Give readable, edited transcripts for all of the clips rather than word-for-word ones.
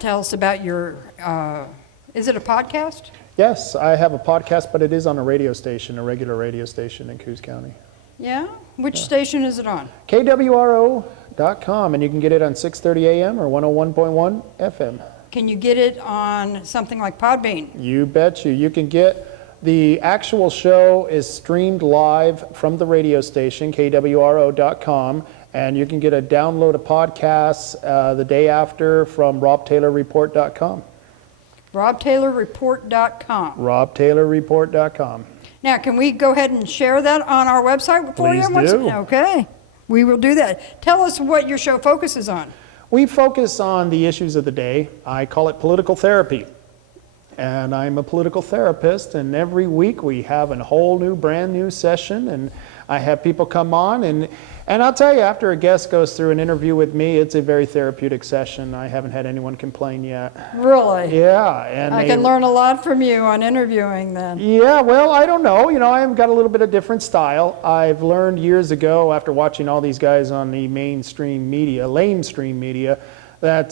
tell us about your, is it a podcast? Yes, I have a podcast, but it is on a radio station, a regular radio station in Coos County. Yeah? Which station is it on? KWRO.com, and you can get it on 6:30 a.m. or 101.1 FM. Can you get it on something like Podbean? You bet you. You can get the actual show is streamed live from the radio station, KWRO.com, and you can get a download of podcasts the day after from RobTaylorReport.com. RobTaylorReport.com. RobTaylorReport.com. Now, can we go ahead and share that on our website for you? Please do. Okay, we will do that. Tell us what your show focuses on. We focus on the issues of the day. I call it political therapy. And I'm a political therapist, and every week we have a whole new, brand new session, and I have people come on, and I'll tell you, after a guest goes through an interview with me, it's a very therapeutic session. I haven't had anyone complain yet. Really? Yeah. And I can learn a lot from you on interviewing then. Yeah, well, I don't know. I've got a little bit of different style. I've learned years ago, after watching all these guys on the mainstream media, lamestream media, that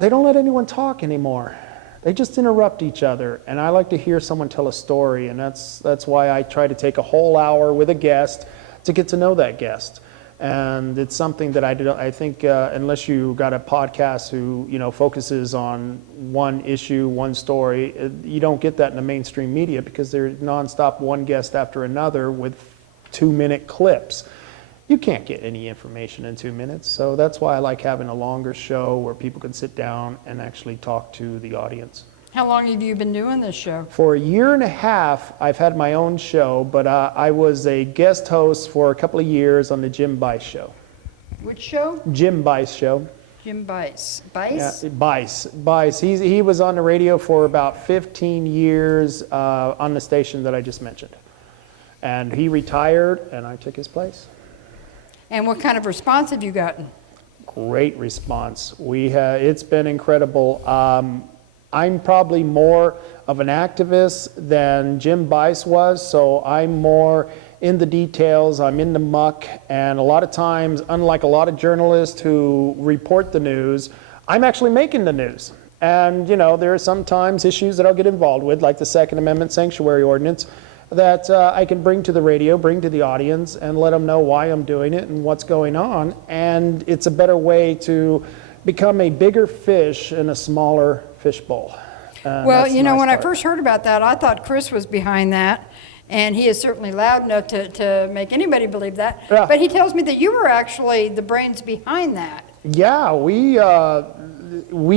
they don't let anyone talk anymore. They just interrupt each other, and I like to hear someone tell a story, and that's why I try to take a whole hour with a guest to get to know that guest. And it's something that I think unless you got a podcast who focuses on one issue, one story, you don't get that in the mainstream media because they're nonstop one guest after another with 2-minute clips. You can't get any information in 2 minutes, so that's why I like having a longer show where people can sit down and actually talk to the audience. How long have you been doing this show? For a year and a half, I've had my own show, but I was a guest host for a couple of years on the Jim Bice Show. Which show? Jim Bice Show. Jim Bice. Bice? Yeah, Bice. He was on the radio for about 15 years on the station that I just mentioned. And he retired, and I took his place. And what kind of response have you gotten? Great response. It's been incredible. I'm probably more of an activist than Jim Bice was, so I'm more in the details, I'm in the muck, and a lot of times, unlike a lot of journalists who report the news, I'm actually making the news. And there are sometimes issues that I'll get involved with, like the Second Amendment sanctuary ordinance, that I can bring to the radio, bring to the audience, and let them know why I'm doing it and what's going on. And it's a better way to become a bigger fish in a smaller fishbowl. Well, when I first heard about that, I thought Chris was behind that, and he is certainly loud enough to make anybody believe that. Yeah. But he tells me that you were actually the brains behind that. Yeah, we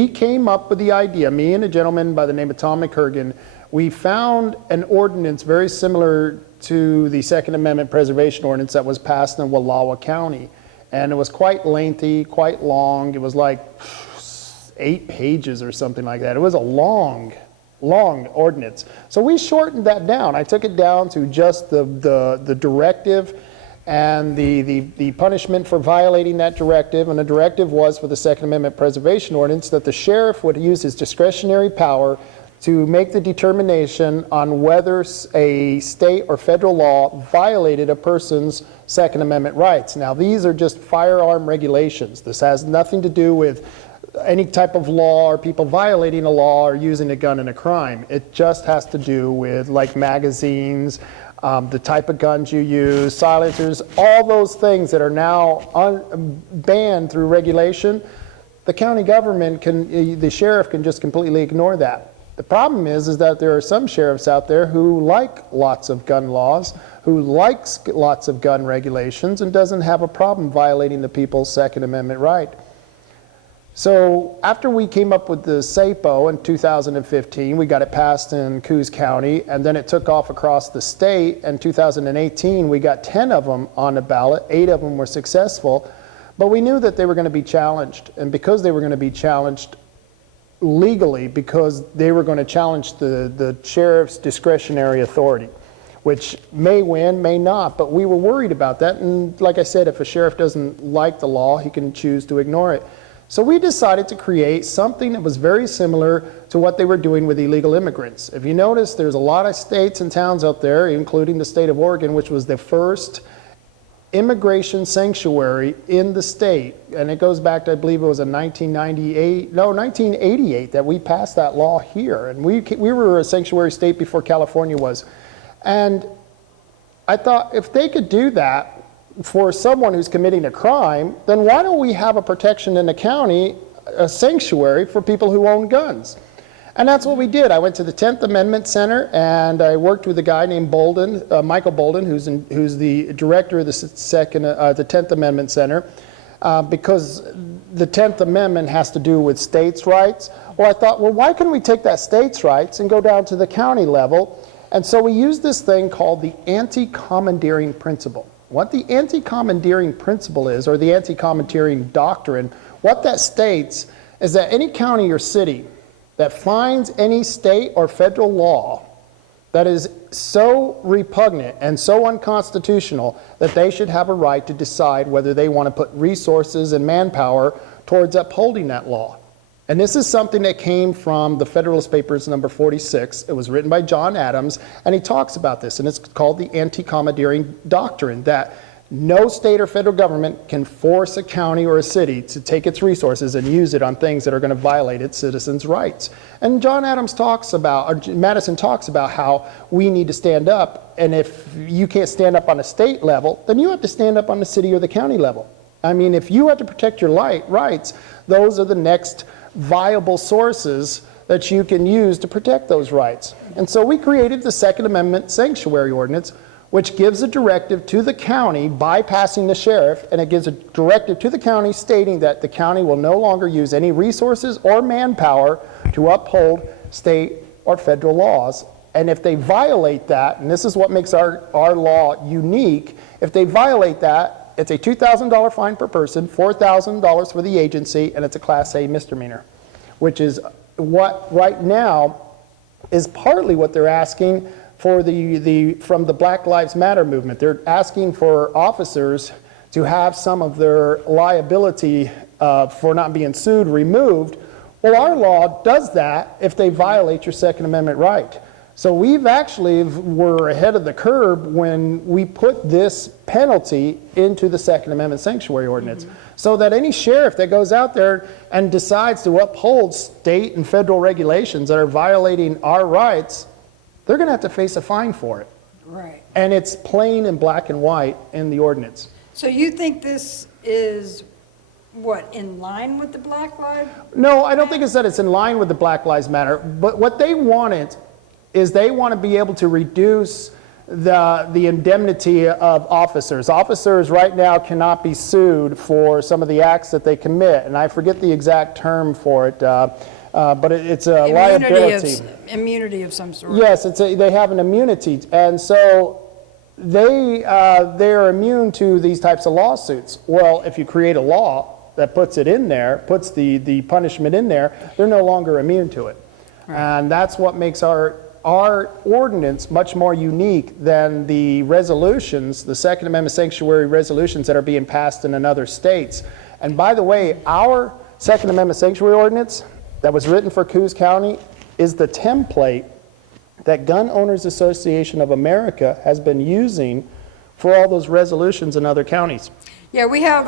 came up with the idea, me and a gentleman by the name of Tom McCurgan. We found an ordinance very similar to the Second Amendment Preservation Ordinance that was passed in Wallowa County. And it was quite lengthy, quite long. It was like 8 pages or something like that. It was a long ordinance. So we shortened that down. I took it down to just the directive and the punishment for violating that directive. And the directive was for the Second Amendment Preservation Ordinance that the sheriff would use his discretionary power to make the determination on whether a state or federal law violated a person's Second Amendment rights. Now, these are just firearm regulations. This has nothing to do with any type of law or people violating a law or using a gun in a crime. It just has to do with like magazines, the type of guns you use, silencers, all those things that are now banned through regulation. The county government the sheriff can just completely ignore that. The problem is that there are some sheriffs out there who like lots of gun laws, who likes lots of gun regulations, and doesn't have a problem violating the people's Second Amendment right. So after we came up with the SAPO in 2015, we got it passed in Coos County, and then it took off across the state. In 2018, we got 10 of them on the ballot. 8 of them were successful, but we knew that they were going to be challenged. And because they were going to be challenged legally, because they were going to challenge the sheriff's discretionary authority, which may win, may not, but we were worried about that. And like I said, if a sheriff doesn't like the law, he can choose to ignore it. So we decided to create something that was very similar to what they were doing with illegal immigrants. If you notice, there's a lot of states and towns out there, including the state of Oregon, which was the first immigration sanctuary in the state, and it goes back to, I believe it was in 1988 that we passed that law here, and we were a sanctuary state before California was. And I thought, if they could do that for someone who's committing a crime, then why don't we have a protection in the county, a sanctuary for people who own guns? And that's what we did. I went to the 10th Amendment Center, and I worked with a guy named Bolden, Michael Bolden, who's the director of the 10th Amendment Center, because the 10th Amendment has to do with states' rights. Well, I thought, well, why couldn't we take that states' rights and go down to the county level? And so we used this thing called the anti-commandeering principle. What the anti-commandeering principle is, or the anti-commandeering doctrine, what that states is that any county or city that finds any state or federal law that is so repugnant and so unconstitutional that they should have a right to decide whether they want to put resources and manpower towards upholding that law. And this is something that came from the Federalist Papers number 46. It was written by John Adams, and he talks about this, and it's called the anti-commandeering doctrine, that no state or federal government can force a county or a city to take its resources and use it on things that are going to violate its citizens' rights. And John Adams talks about, or Madison talks about, how we need to stand up, and if you can't stand up on a state level, then you have to stand up on the city or the county level. I mean, if you have to protect your rights, those are the next viable sources that you can use to protect those rights. And so we created the Second Amendment Sanctuary Ordinance, which gives a directive to the county bypassing the sheriff, and it gives a directive to the county stating that the county will no longer use any resources or manpower to uphold state or federal laws. And if they violate that, and this is what makes our law unique, if they violate that, it's a $2,000 fine per person, $4,000 for the agency, and it's a Class A misdemeanor, which is what right now is partly what they're asking for from the Black Lives Matter movement. They're asking for officers to have some of their liability for not being sued removed. Well, our law does that if they violate your Second Amendment right. So we've actually were ahead of the curve when we put this penalty into the Second Amendment Sanctuary Ordinance, so that any sheriff that goes out there and decides to uphold state and federal regulations that are violating our rights, they're going to have to face a fine for it. Right. And it's plain in black and white in the ordinance. So you think this is, what, in line with the Black Lives? No, I don't think it's that it's in line with the Black Lives Matter, but what they wanted is they want to be able to reduce the indemnity of officers. Officers right now cannot be sued for some of the acts that they commit, and I forget the exact term for it, but it's a liability. Immunity of some sort. Yes, they have an immunity, and so they're immune to these types of lawsuits. Well, if you create a law that puts it in there, puts the punishment in there, they're no longer immune to it. Right. And that's what makes our ordinance much more unique than the resolutions, the Second Amendment sanctuary resolutions that are being passed in other states. And by the way, our Second Amendment sanctuary ordinance that was written for Coos County is the template that Gun Owners Association of America has been using for all those resolutions in other counties. Yeah, we have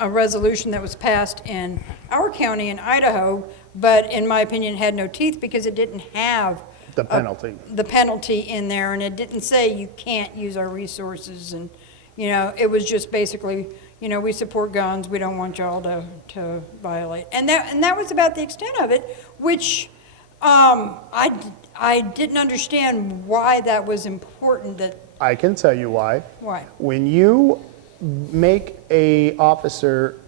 a resolution that was passed in our county in Idaho, but in my opinion had no teeth because it didn't have the penalty in there, and it didn't say you can't use our resources, and it was just basically, we support guns, we don't want y'all to violate, and that was about the extent of it, which I didn't understand why that was important. That I can tell you why. Why? When you make a officer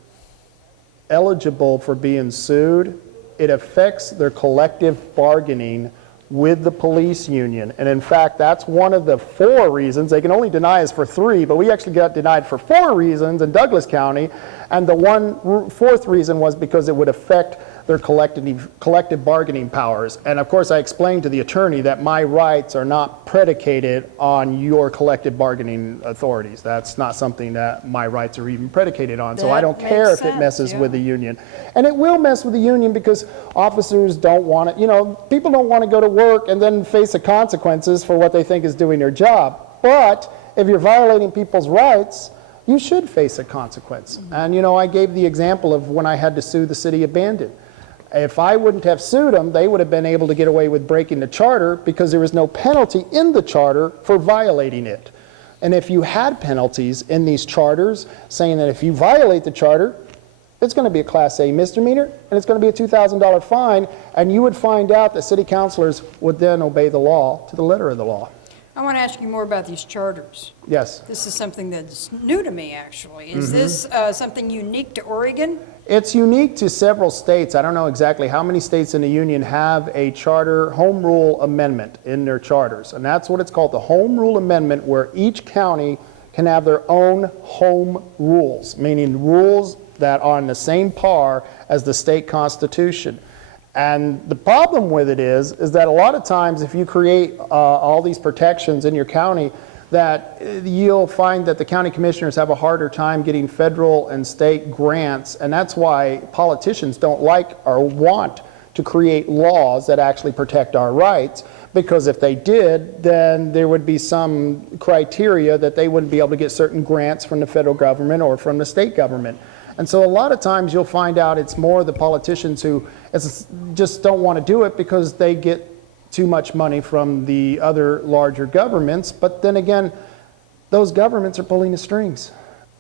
eligible for being sued, it affects their collective bargaining with the police union. And in fact, that's one of the 4 reasons. They can only deny us for 3, but we actually got denied for 4 reasons in Douglas County. And the 4th reason was because it would affect their collective bargaining powers. And of course, I explained to the attorney that my rights are not predicated on your collective bargaining authorities. That's not something that my rights are even predicated on. So I don't care if it messes with the union. And it will mess with the union because officers don't want it. People don't want to go to work and then face the consequences for what they think is doing their job. But if you're violating people's rights, you should face a consequence. And you know, I gave the example of when I had to sue the city of Bandon. If I wouldn't have sued them, they would have been able to get away with breaking the charter because there was no penalty in the charter for violating it. And if you had penalties in these charters saying that if you violate the charter, it's going to be a Class A misdemeanor, and it's going to be a $2,000 fine, and you would find out that city councilors would then obey the law to the letter of the law. I want to ask you more about these charters. Yes. This is something that's new to me, actually. Is this something unique to Oregon? It's unique to several states. I don't know exactly how many states in the union have a charter home rule amendment in their charters. And that's what it's called, the home rule amendment, where each county can have their own home rules, meaning rules that are on the same par as the state constitution. And the problem with it is that a lot of times if you create all these protections in your county, that you'll find that the county commissioners have a harder time getting federal and state grants, and that's why politicians don't like or want to create laws that actually protect our rights, because if they did, then there would be some criteria that they wouldn't be able to get certain grants from the federal government or from the state government. And so a lot of times you'll find out it's more the politicians who just don't want to do it because they get too much money from the other larger governments. But then again, those governments are pulling the strings.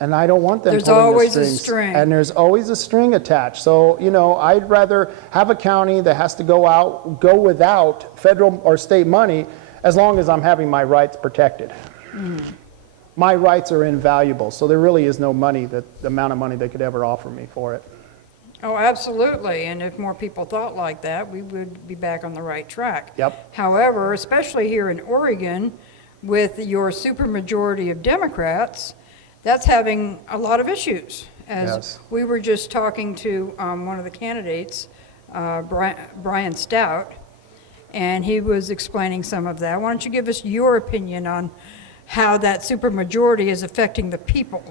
And I don't want them There's pulling always the a strings. string. And there's always a string attached. So, you know, I'd rather have a county that has to go without federal or state money as long as I'm having my rights protected. My rights are invaluable, so there really is no money, the amount of money they could ever offer me for it. Oh, absolutely. And if more people thought like that, we would be back on the right track. Yep. However, especially here in Oregon, with your supermajority of Democrats, that's having a lot of issues. As Yes. we were just talking to one of the candidates, Brian Stout, and he was explaining some of that. Why don't you give us your opinion on how that supermajority is affecting the people?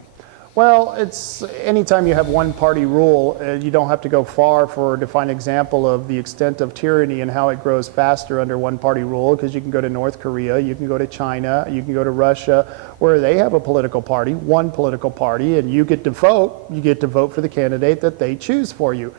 Well, it's anytime you have one party rule, you don't have to go far to find an example of the extent of tyranny and how it grows faster under one party rule, because you can go to North Korea, you can go to China, you can go to Russia, where they have a political party, one political party, and you get to vote for the candidate that they choose for you.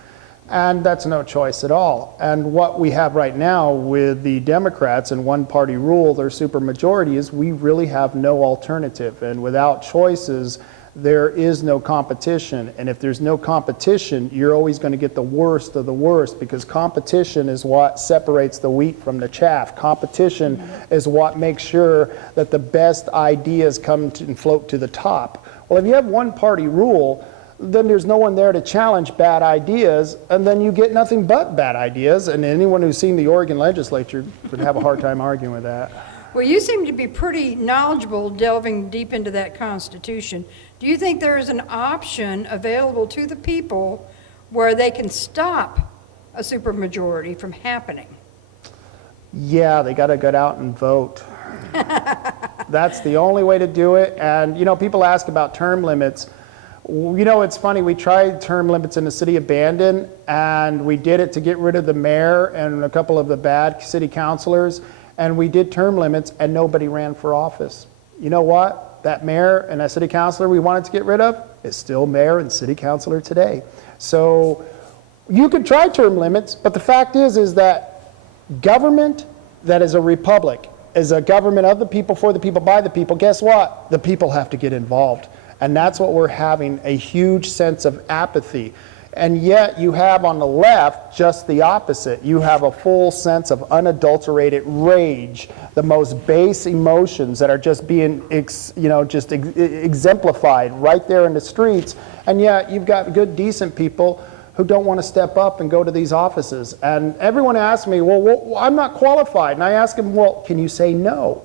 And that's no choice at all. And what we have right now with the Democrats and one-party rule, their supermajority, is we really have no alternative. And without choices, there is no competition. And if there's no competition, you're always going to get the worst of the worst, because competition is what separates the wheat from the chaff. Competition is what makes sure that the best ideas come and float to the top. Well, if you have one-party rule, then there's no one there to challenge bad ideas, and then you get nothing but bad ideas, and anyone who's seen the Oregon legislature would have a hard time arguing with that. Well, you seem to be pretty knowledgeable delving deep into that Constitution. Do you think there is an option available to the people where they can stop a supermajority from happening? Yeah, they got to get out and vote. That's the only way to do it. And, you know, people ask about term limits. You know, it's funny, we tried term limits in the city of Bandon, and we did it to get rid of the mayor and a couple of the bad city councilors, and we did term limits, and nobody ran for office. You know what? That mayor and that city councilor we wanted to get rid of is still mayor and city councilor today. So you could try term limits, but the fact is that government that is a republic is a government of the people, for the people, by the people. Guess what? The people have to get involved. And that's what we're having, a huge sense of apathy. And yet you have on the left just the opposite. You have a full sense of unadulterated rage, the most base emotions that are just being exemplified right there in the streets. And yet you've got good, decent people who don't want to step up and go to these offices. And everyone asks me, well, I'm not qualified. And I ask them, well, can you say no?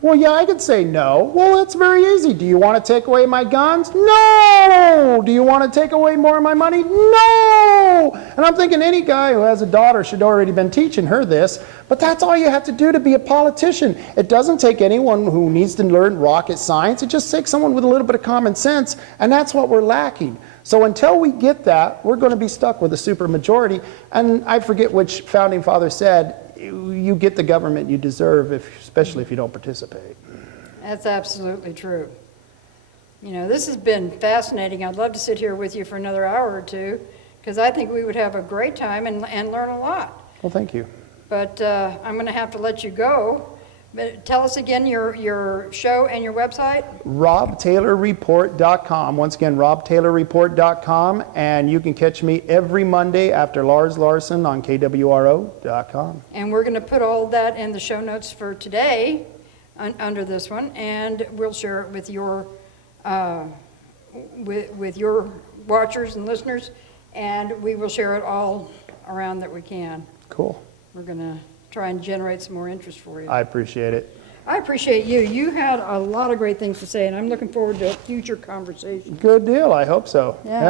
Well, yeah, I could say no. Well, it's very easy. Do you want to take away my guns? No! Do you want to take away more of my money? No! And I'm thinking any guy who has a daughter should already been teaching her this, but that's all you have to do to be a politician. It doesn't take anyone who needs to learn rocket science. It just takes someone with a little bit of common sense, and that's what we're lacking. So until we get that, we're going to be stuck with a supermajority. And I forget which founding father said, you get the government you deserve, especially if you don't participate. That's absolutely true. You know, this has been fascinating. I'd love to sit here with you for another hour or two, because I think we would have a great time and learn a lot. Well, thank you. But I'm going to have to let you go. But tell us again your show and your website. RobTaylorReport.com. Once again, RobTaylorReport.com. And you can catch me every Monday after Lars Larson on KWRO.com. And we're going to put all that in the show notes for today under this one, and we'll share it with your with your watchers and listeners, and we will share it all around that we can. Cool. We're going to try and generate some more interest for you. I appreciate it. I appreciate you. You had a lot of great things to say, and I'm looking forward to future conversations. Good deal. I hope so. Yeah.